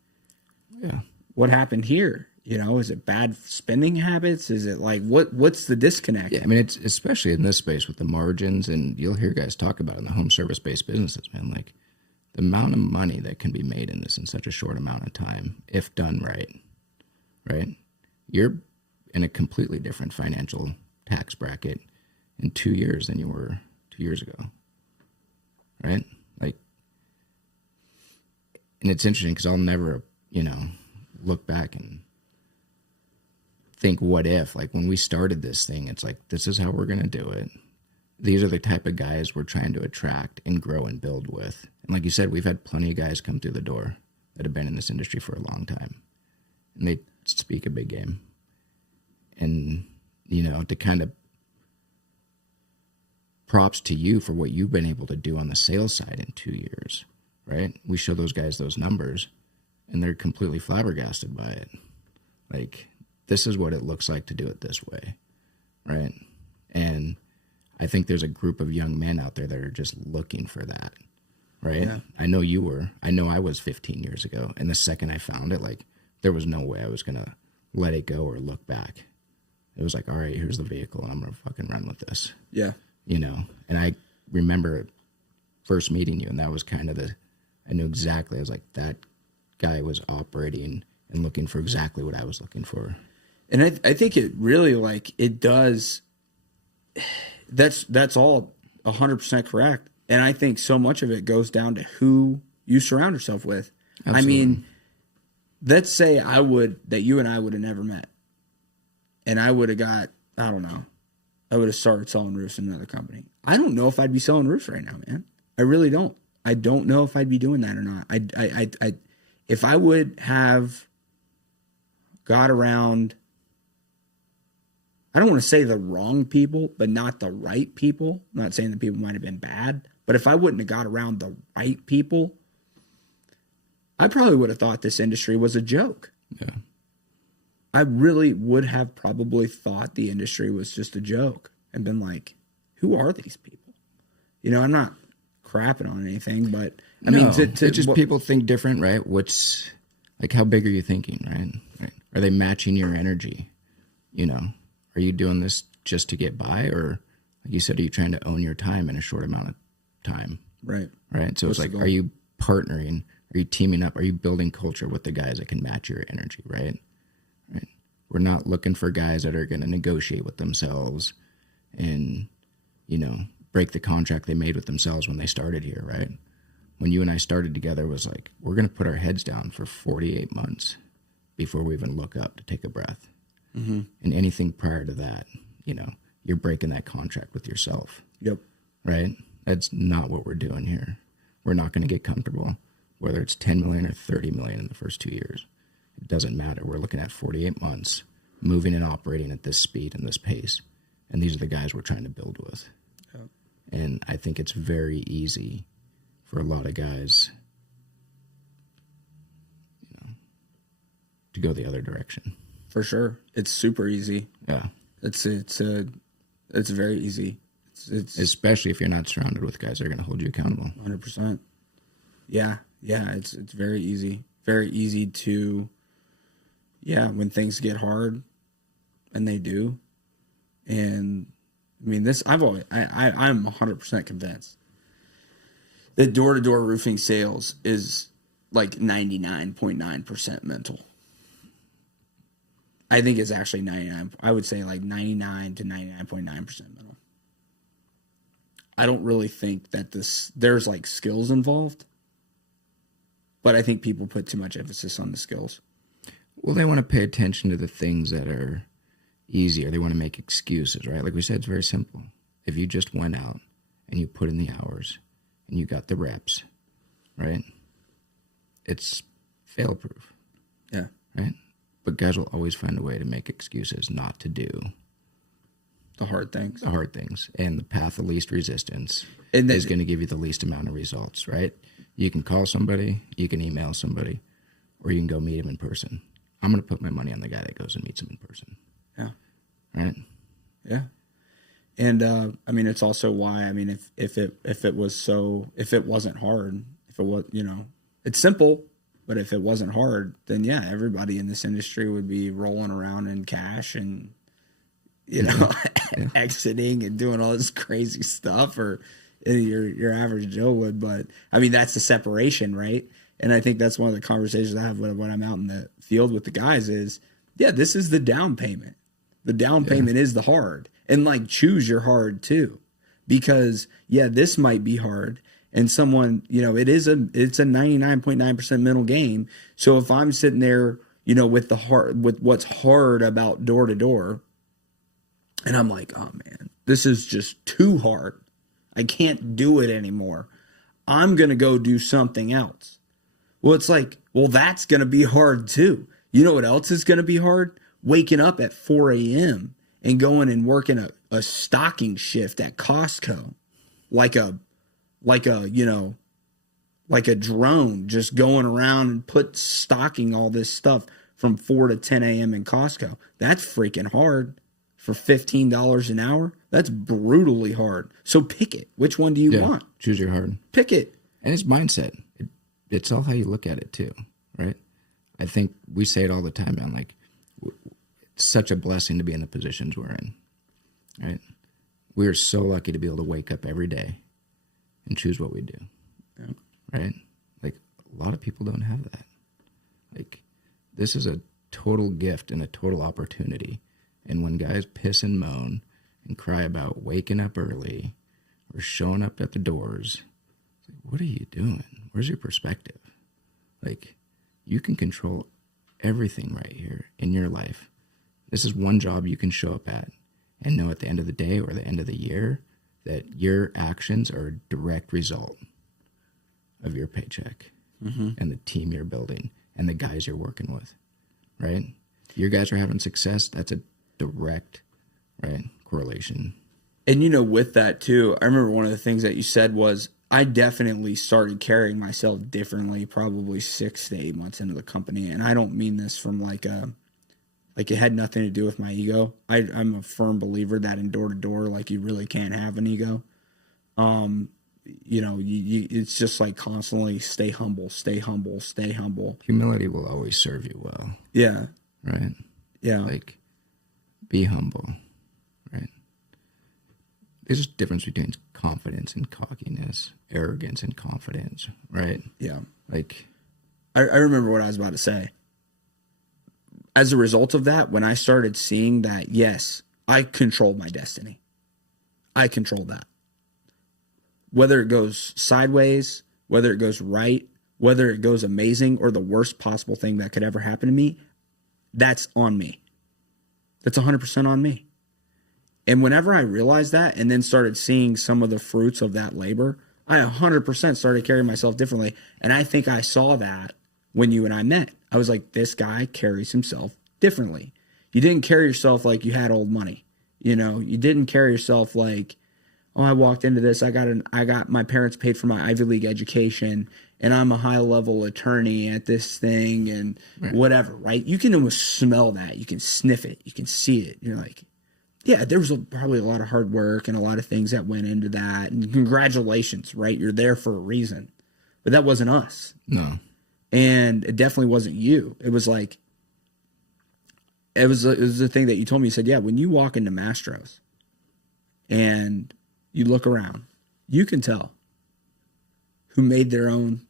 yeah, what happened here? Is it bad spending habits? Is it like, what's the disconnect? Yeah, I mean, it's especially in this space with the margins, and you'll hear guys talk about it in the home service-based businesses, man, like the amount of money that can be made in this in such a short amount of time, if done right? You're in a completely different financial tax bracket in 2 years than you were 2 years ago, right? Like, and it's interesting because I'll never, look back and think, what if? Like, when we started this thing, it's like, this is how we're going to do it. These are the type of guys we're trying to attract and grow and build with. And like you said, we've had plenty of guys come through the door that have been in this industry for a long time, and they speak a big game. And, to kind of props to you for what you've been able to do on the sales side in 2 years, right? We show those guys those numbers, and they're completely flabbergasted by it. Like, this is what it looks like to do it this way, right? And I think there's a group of young men out there that are just looking for that, right? Yeah. I know you were. I know I was 15 years ago, and the second I found it, like, there was no way I was going to let it go or look back. It was like, all right, here's the vehicle, and I'm going to fucking run with this. Yeah. And I remember first meeting you, and that was kind of I knew exactly, I was like, that guy was operating and looking for exactly what I was looking for. And I think it really, like, it does, that's all 100% correct. And I think so much of it goes down to who you surround yourself with. Absolutely. I mean, let's say that you and I would have never met, and I would have got, I don't know, I would have started selling roofs in another company. I don't know if I'd be selling roofs right now, man. I really don't. I don't know if I'd be doing that or not. If I would have got around, I don't want to say the wrong people, but not the right people. I'm not saying the people might have been bad, but if I wouldn't have got around the right people, I probably would have thought this industry was a joke. Yeah. I really would have probably thought the industry was just a joke and been like, who are these people? You know, I'm not crapping on anything, but I mean, it's just people think different, right? What's like, how big are you thinking, right? Are they matching your energy? You know, are you doing this just to get by, or like you said, are you trying to own your time in a short amount of time? Right. So it's like, are you partnering? Are you teaming up? Are you building culture with the guys that can match your energy, right? We're not looking for guys that are going to negotiate with themselves and, you know, break the contract they made with themselves when they started here, right? When you and I started together, it was like, we're going to put our heads down for 48 months before we even look up to take a breath. Mm-hmm. And anything prior to that, you know, you're breaking that contract with yourself. Yep. Right? That's not what we're doing here. We're not going to get comfortable, whether it's 10 million or 30 million in the first 2 years. It doesn't matter. We're looking at 48 months, moving and operating at this speed and this pace. And these are the guys we're trying to build with. Yep. And I think it's very easy for a lot of guys, you know, to go the other direction. For sure. It's super easy. Yeah. It's very easy. It's especially if you're not surrounded with guys that are going to hold you accountable. 100%. Yeah. It's very easy. Very easy to, when things get hard, and they do. And I mean, I'm 100% convinced that door-to-door roofing sales is like 99.9% mental. I think it's actually 99. I would say like 99 to 99.9% mental. I don't really think that there's like skills involved, but I think people put too much emphasis on the skills. Well, they want to pay attention to the things that are easier. They want to make excuses, right? Like we said, it's very simple. If you just went out and you put in the hours and you got the reps, right? It's fail-proof. Yeah. Right? But guys will always find a way to make excuses not to do the hard things. And the path of least resistance is going to give you the least amount of results, right? You can call somebody, you can email somebody, or you can go meet them in person. I'm going to put my money on the guy that goes and meets him in person. Yeah. Right? Yeah. And I mean, it's also why, I mean, if it wasn't hard, if it was, you know, it's simple, but if it wasn't hard, then yeah, everybody in this industry would be rolling around in cash and, you know, exiting and doing all this crazy stuff, or your average Joe would. But I mean, that's the separation, right? And I think that's one of the conversations I have when I'm out in the field with the guys is, this is the down payment. The down payment is the hard. And like, choose your hard too, because this might be hard. And someone, you know, it's a 99.9% mental game. So if I'm sitting there, you know, with what's hard about door to door, and I'm like, oh man, this is just too hard. I can't do it anymore. I'm going to go do something else. Well, it's like, that's going to be hard too. You know what else is going to be hard? Waking up at 4 a.m. and going and working a stocking shift at Costco, like a drone, just going around and stocking all this stuff from 4 to 10 a.m. in Costco. That's freaking hard for $15 an hour. That's brutally hard. So pick it. Which one do you want? Choose your hard. Pick it. And it's mindset. It's all how you look at it too, right? I think we say it all the time, man. Like, it's such a blessing to be in the positions we're in, right? We are so lucky to be able to wake up every day and choose what we do, right? Like, a lot of people don't have that. Like, this is a total gift and a total opportunity. And when guys piss and moan and cry about waking up early or showing up at the doors, it's like, what are you doing? Where's your perspective? Like, you can control everything right here in your life. This is one job you can show up at and know at the end of the day or the end of the year that your actions are a direct result of your paycheck and the team you're building and the guys you're working with, right? Your guys are having success. That's a direct, right, correlation. And, you know, with that too, I remember one of the things that you said was, I definitely started carrying myself differently probably 6 to 8 months into the company. And I don't mean this from like it had nothing to do with my ego. I'm a firm believer that in door to door, like you really can't have an ego. You know, it's just like constantly stay humble, stay humble, stay humble. Humility will always serve you well. Yeah. Right? Yeah. Like, be humble, right? There's a difference between confidence and cockiness, arrogance and confidence, right? Yeah. Like, I remember what I was about to say. As a result of that, when I started seeing that, yes, I control my destiny. I control that. Whether it goes sideways, whether it goes right, whether it goes amazing or the worst possible thing that could ever happen to me, that's on me. That's 100% on me. And whenever I realized that and then started seeing some of the fruits of that labor, I 100% started carrying myself differently. And I think I saw that when you and I met. I was like, this guy carries himself differently. You didn't carry yourself like you had old money. You know, you didn't carry yourself like, oh, I walked into this. I got my parents paid for my Ivy League education, and I'm a high level attorney at this thing and whatever, right? You can almost smell that. You can sniff it. You can see it. You're like, yeah, there was probably a lot of hard work and a lot of things that went into that. And congratulations, right? You're there for a reason. But that wasn't us. no. And it definitely wasn't you. It was like, it was the thing that you told me. You said, yeah, when you walk into Mastro's and you look around, you can tell who made their own,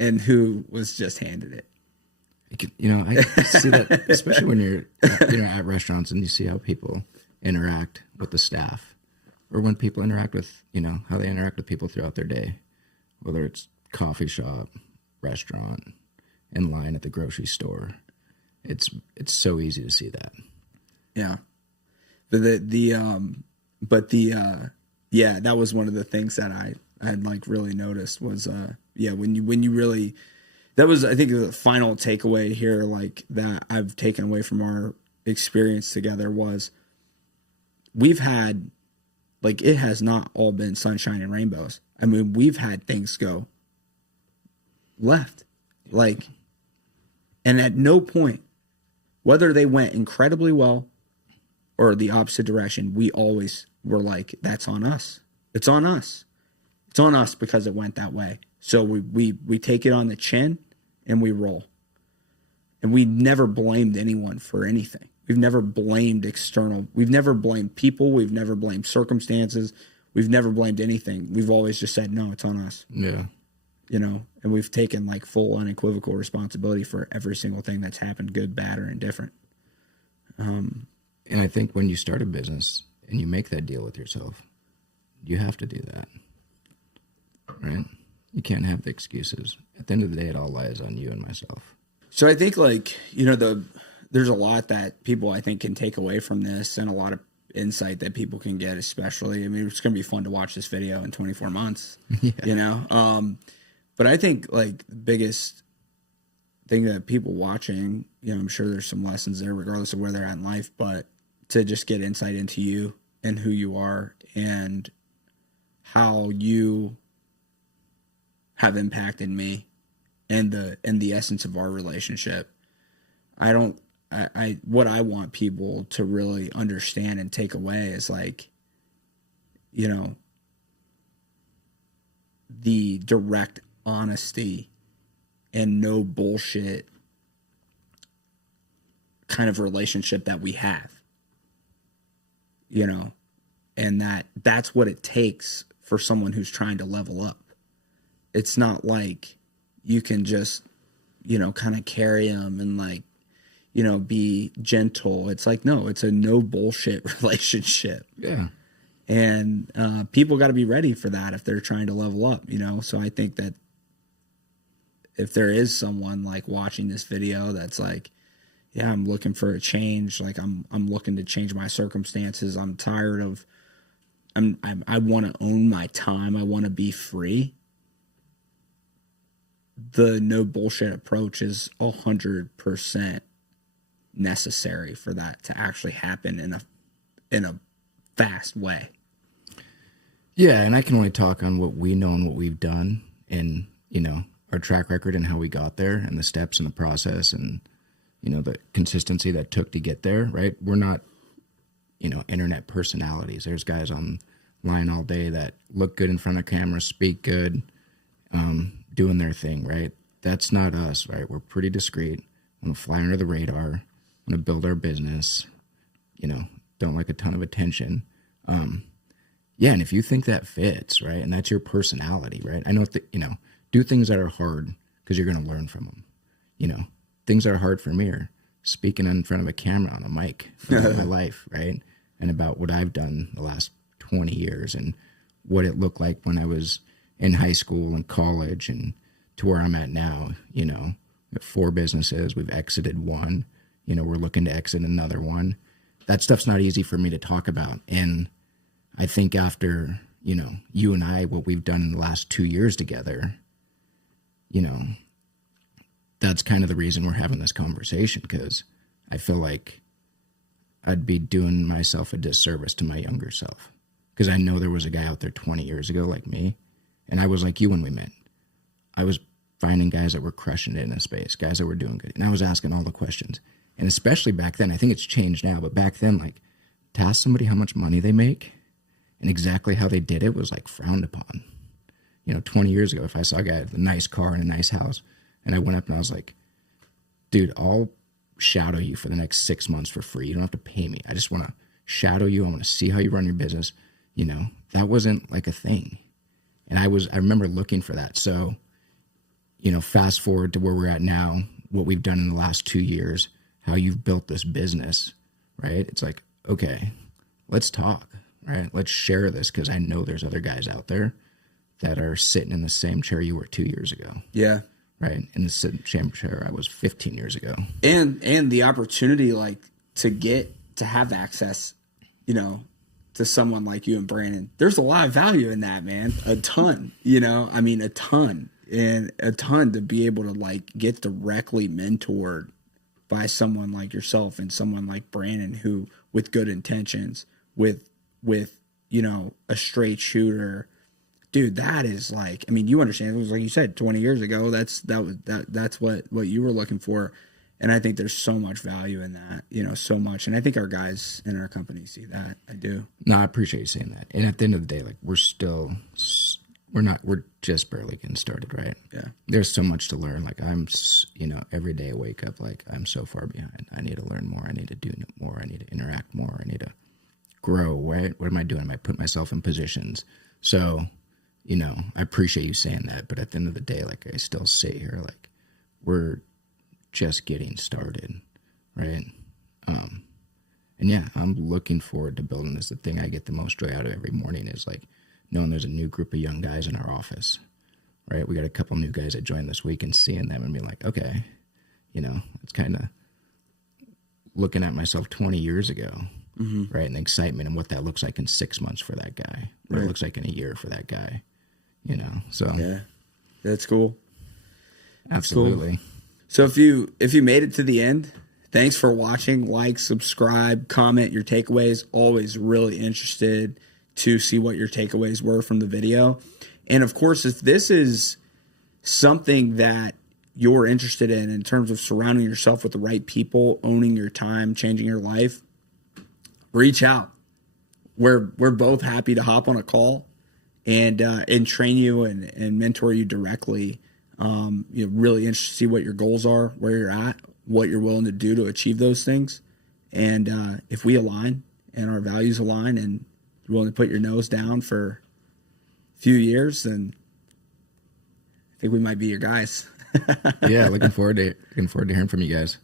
and who was just handed it. You know, I see that, especially when you're at restaurants and you see how people interact with the staff, or when people interact with, you know, how they interact with people throughout their day, whether it's coffee shop, restaurant, in line at the grocery store. It's so easy to see that. Yeah. Yeah, that was one of the things that I had like really noticed was, when you really, that was, I think, the final takeaway here, like that I've taken away from our experience together was we've had, like, it has not all been sunshine and rainbows. I mean, we've had things go left, like, and at no point, whether they went incredibly well or the opposite direction, we always were like, that's on us. It's on us. It's on us because it went that way. So we take it on the chin and we roll. And we never blamed anyone for anything. We've never blamed external. We've never blamed people. We've never blamed circumstances. We've never blamed anything. We've always just said, no, it's on us. Yeah. You know, and we've taken like full unequivocal responsibility for every single thing that's happened, good, bad, or indifferent. And I think when you start a business and you make that deal with yourself, you have to do that, right? You can't have the excuses. At the end of the day, it all lies on you and myself. So I think, like, you know, there's a lot that people, I think, can take away from this, and a lot of insight that people can get, especially. I mean, it's going to be fun to watch this video in 24 months, you know? But I think, like, the biggest thing that people watching, you know, I'm sure there's some lessons there regardless of where they're at in life, but to just get insight into you and who you are and how you have impacted me and the essence of our relationship. What I want people to really understand and take away is, like, you know, the direct honesty and no bullshit kind of relationship that we have, you know, and that's what it takes for someone who's trying to level up. It's not like you can just, you know, kind of carry them and, like, you know, be gentle. It's like, no, it's a no bullshit relationship. Yeah. And people got to be ready for that if they're trying to level up, you know? So I think that if there is someone, like, watching this video that's like, yeah, I'm looking for a change. Like, I'm looking to change my circumstances. I'm tired of, I want to own my time. I want to be free. the no bullshit approach is 100% necessary for that to actually happen in a fast way. Yeah, and I can only talk on what we know and what we've done, and our track record and how we got there, and the steps and the process, and the consistency that took to get there. Right? We're not internet personalities. There's guys online all day that look good in front of cameras, speak good, doing their thing. Right? That's not us. Right? We're pretty discreet. Want to fly under the radar. Want to build our business. Don't like a ton of attention. Yeah, and if you think that fits, right, and that's your personality, right? I know that, do things that are hard because you're going to learn from them. Things that are hard for me are speaking in front of a camera on a mic about my life, right? And about what I've done the last 20 years and what it looked like when I was in high school and college and to where I'm at now. We have 4 businesses. We've exited one. We're looking to exit another one. That stuff's not easy for me to talk about. And I think after, you and I, what we've done in the last 2 years together, that's kind of the reason we're having this conversation, because I feel like I'd be doing myself a disservice to my younger self, because I know there was a guy out there 20 years ago like me, and I was like you when we met. I was finding guys that were crushing it in a space, guys that were doing good, and I was asking all the questions. And especially back then, I think it's changed now, but back then, like, to ask somebody how much money they make and exactly how they did it was like frowned upon. 20 years ago, if I saw a guy with a nice car and a nice house, and I went up and I was like, dude, I'll shadow you for the next 6 months for free. You don't have to pay me. I just want to shadow you. I want to see how you run your business. That wasn't like a thing. And I remember looking for that. So, fast forward to where we're at now, what we've done in the last 2 years, how you've built this business, right? It's like, okay, let's talk, right? Let's share this, because I know there's other guys out there that are sitting in the same chair you were 2 years ago. Yeah. Right. In the same chair I was 15 years ago. And the opportunity, like, to have access, to someone like you and Brandon. There's a lot of value in that, man. A ton, a ton. And a ton to be able to, like, get directly mentored by someone like yourself and someone like Brandon, who, with good intentions, with a straight shooter, dude, that is like, you understand, it was like you said, 20 years ago, that's what you were looking for. And I think there's so much value in that, so much. And I think our guys in our company see that. I do. No, I appreciate you saying that. And at the end of the day, like, we're just barely getting started, right? Yeah. There's so much to learn. Like, I'm, every day I wake up, like, I'm so far behind. I need to learn more. I need to do more. I need to interact more. I need to grow, right? What am I doing? Am I putting myself in positions? So, I appreciate you saying that. But at the end of the day, like, I still sit here, like, we're just getting started, right? And yeah, I'm looking forward to building this. The thing I get the most joy out of every morning is, like, knowing there's a new group of young guys in our office, right? We got a couple new guys that joined this week, and seeing them and being like, okay, it's kind of looking at myself 20 years ago, right? And the excitement and what that looks like in 6 months for that guy, what it looks like in a year for that guy, so. Yeah, that's cool. Absolutely. Cool. So if you made it to the end, thanks for watching. Like, subscribe, comment your takeaways. Always really interested to see what your takeaways were from the video. And of course, if this is something that you're interested in terms of surrounding yourself with the right people, owning your time, changing your life, reach out. We're both happy to hop on a call and train you and mentor you directly. Really interested to see what your goals are, where you're at, what you're willing to do to achieve those things. And if we align and our values align and you're willing to put your nose down for a few years, then I think we might be your guys. Yeah, looking forward to hearing from you guys.